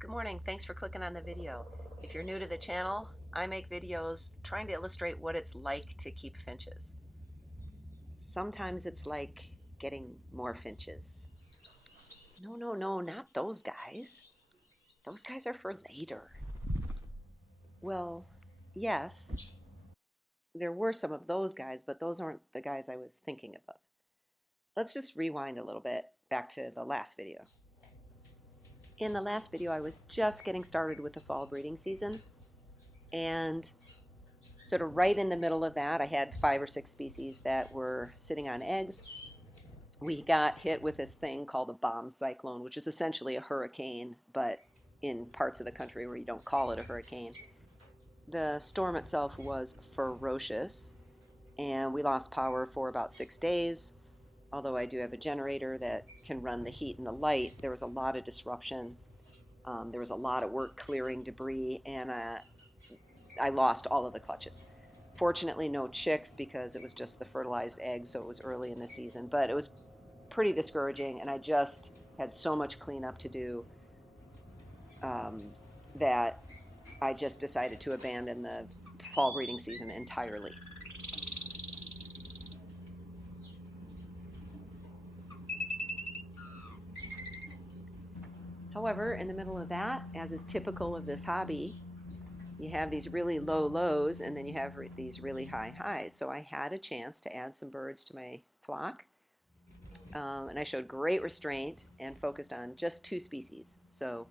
Good morning. Thanks for clicking on the video. If you're new to the channel, I make videos trying to illustrate what it's like to keep finches. Sometimes it's like getting more finches. No, no, no, not those guys. Those guys are for later. Well, yes, there were some of those guys, but those aren't the guys I was thinking of. Let's just rewind a little bit back to the last video. In the last video, I was just getting started with the fall breeding season, and sort of right in the middle of that, I had 5 or 6 species that were sitting on eggs. We got hit with this thing called a bomb cyclone, which is essentially a hurricane, but in parts of the country where you don't call it a hurricane. The storm itself was ferocious, and we lost power for about 6 days. Although I do have a generator that can run the heat and the light, there was a lot of disruption. There was a lot of work clearing debris, and I lost all of the clutches. Fortunately, no chicks because it was just the fertilized eggs, so it was early in the season. But it was pretty discouraging, and I just had so much cleanup to do that I just decided to abandon the fall breeding season entirely. However, in the middle of that, as is typical of this hobby, you have these really low lows and then you have these really high highs. So I had a chance to add some birds to my flock, and I showed great restraint and focused on just 2 species. So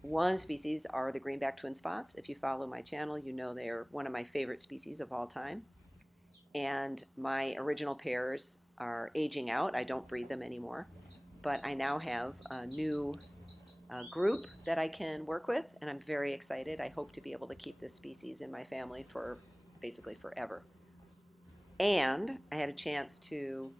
one species are the greenback twin spots. If you follow my channel, you know they are one of my favorite species of all time. And my original pairs are aging out. I don't breed them anymore. But I now have a new group that I can work with, and I'm very excited. I hope to be able to keep this species in my family for basically forever. And I had a chance to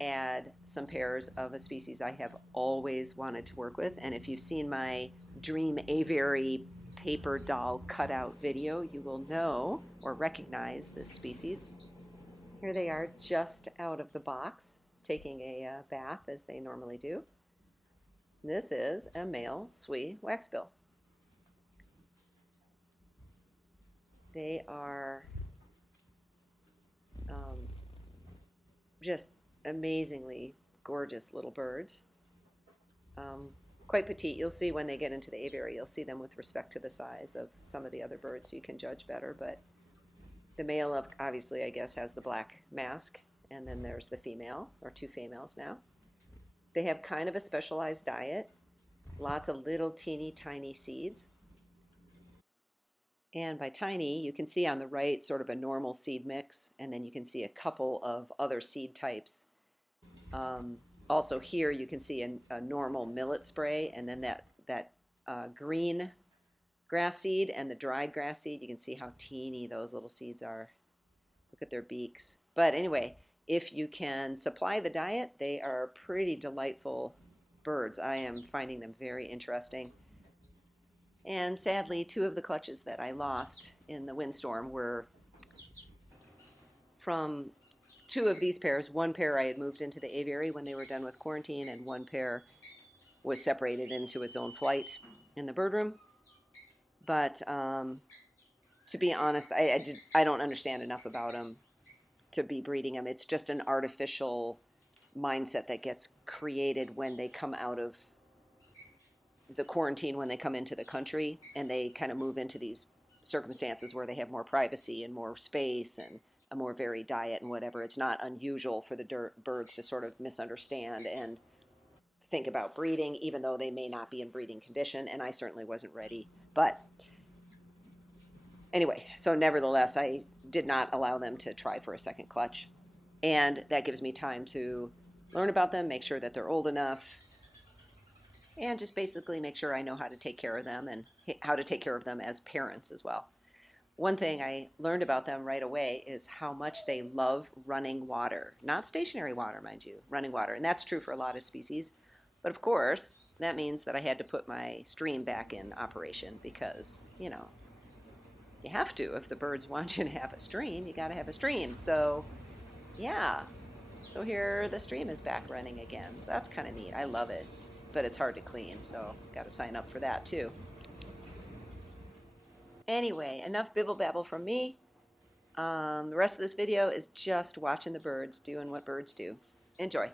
add some pairs of a species I have always wanted to work with. And if you've seen my Dream Aviary paper doll cutout video, you will know or recognize this species. Here they are just out of the box, taking a bath as they normally do. This is a male Swee waxbill. They are just amazingly gorgeous little birds. Quite petite. You'll see when they get into the aviary, you'll see them with respect to the size of some of the other birds, so you can judge better. But the male, obviously, I guess, has the black mask. And then there's the female, or 2 females now. They have kind of a specialized diet, lots of little teeny tiny seeds. And by tiny, you can see on the right sort of a normal seed mix, and then you can see a couple of other seed types. Also here you can see a normal millet spray, and then that green grass seed and the dried grass seed. You can see how teeny those little seeds are. Look at their beaks. But anyway, if you can supply the diet, they are pretty delightful birds. I am finding them very interesting. And sadly, 2 of the clutches that I lost in the windstorm were from 2 of these pairs. 1 pair I had moved into the aviary when they were done with quarantine, and 1 pair was separated into its own flight in the bird room. But to be honest, I don't understand enough about them to be breeding them. It's just an artificial mindset that gets created when they come out of the quarantine, when they come into the country, and they kind of move into these circumstances where they have more privacy and more space and a more varied diet and whatever. It's not unusual for the birds to sort of misunderstand and think about breeding, even though they may not be in breeding condition, and I certainly wasn't ready. But anyway, so nevertheless, I did not allow them to try for a second clutch. And that gives me time to learn about them, make sure that they're old enough, and just basically make sure I know how to take care of them and how to take care of them as parents as well. One thing I learned about them right away is how much they love running water. Not stationary water, mind you, running water. And that's true for a lot of species. But of course, that means that I had to put my stream back in operation because, you know, you have to. If the birds want you to have a stream, you got to have a stream. So, yeah. So here the stream is back running again. So that's kind of neat. I love it. but it's hard to clean, so got to sign up for that too. Anyway, enough bibble babble from me. The rest of this video is just watching the birds doing what birds do. Enjoy.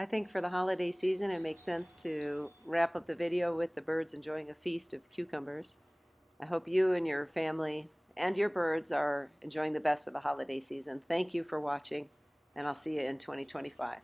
I think for the holiday season, it makes sense to wrap up the video with the birds enjoying a feast of cucumbers. I hope you and your family and your birds are enjoying the best of the holiday season. Thank you for watching, and I'll see you in 2025.